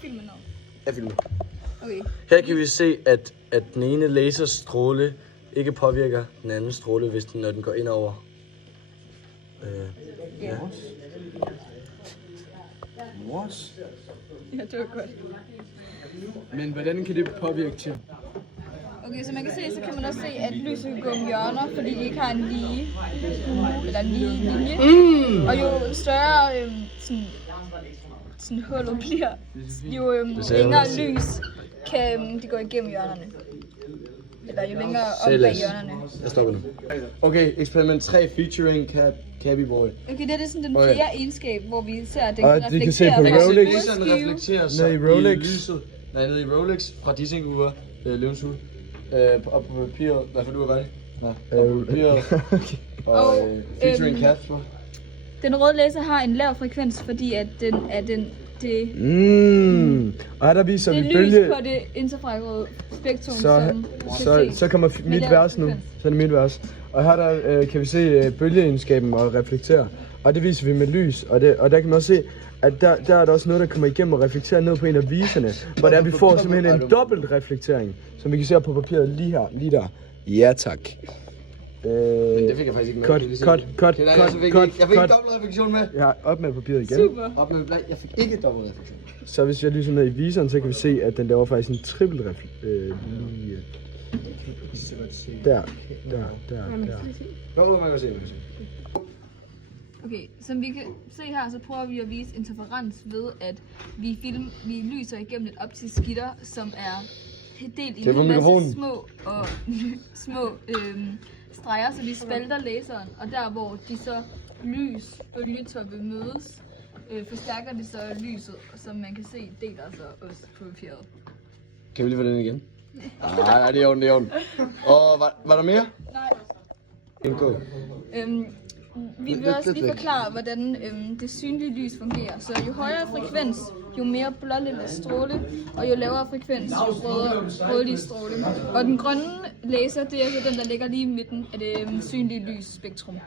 filmet nu? Jeg filmer. Okay. Her kan vi se, at den ene laserstråle ikke påvirker den anden stråle, når den går ind over. Ja. Mors? Ja, det var godt. Men hvordan kan det påvirke til? Okay, så man kan se, så kan man også se, at lyset kan gå om hjørner, fordi de ikke har en lige eller en lige linje. Og jo større sådan hullet bliver, jo længere lys kan det gå igennem hjørnerne. Eller jo længere om bag hjørnerne. Jeg stopper nu. Okay, eksperiment 3 featuring Cabby Boy. Okay, det er sådan den fjerde egenskab, hvor vi ser, at den Og kan de kan se reflektere. på Rolex. Laseren reflekterer sig Nede i Rolex. i lyset. Nej, nede i Rolex fra Dissing-ure, løvens hul. Op på papiret. Nej, for du er hvad? Nej, op på papiret. Og featuring Casper. Den røde laser har en lav frekvens, fordi at den er det Og her der viser vi lys bølge. på det infrarøde spektrum, som Så kommer mit vers nu. Så er det mit vers. Og her der kan vi se bølgeegenskaben og reflektere. Og det viser vi med lys. Og der kan man også se, at der er der også noget, der kommer igennem og reflekterer ned på en af viserne. Hvor der vi får simpelthen en dobbelt reflektering, som vi kan se på papiret lige her, lige der. Ja tak. Men det fik jeg faktisk ikke med. Cut. Jeg fik ikke dobbelt refleksion med. Ja, op med papiret igen. Super. Op med blank. Jeg fik ikke dobbelt refleksion. Så hvis jeg lyser ned i viseren, så kan vi se, at den laver faktisk en trippel lige der. Jo, man kan se. Okay, som vi kan se her, så prøver vi at vise interferens ved, at vi lyser igennem et optisk gitter, som er delt i en masse små streger, så vi spalter laseren, og der hvor de så bølgetoppe mødes, forstærker det så lyset, som man kan se deler sig også på papiret. Kan vi lige få den igen? Nej, det er orden. Og var der mere? Nej. Indgå. Vi vil også lige forklare, hvordan det synlige lys fungerer. Så jo højere frekvens, jo mere blålilla stråle, og jo lavere frekvens, jo rødlig stråle. Og den grønne laser, det er så den, der ligger lige i midten af det synlige lysspektrum.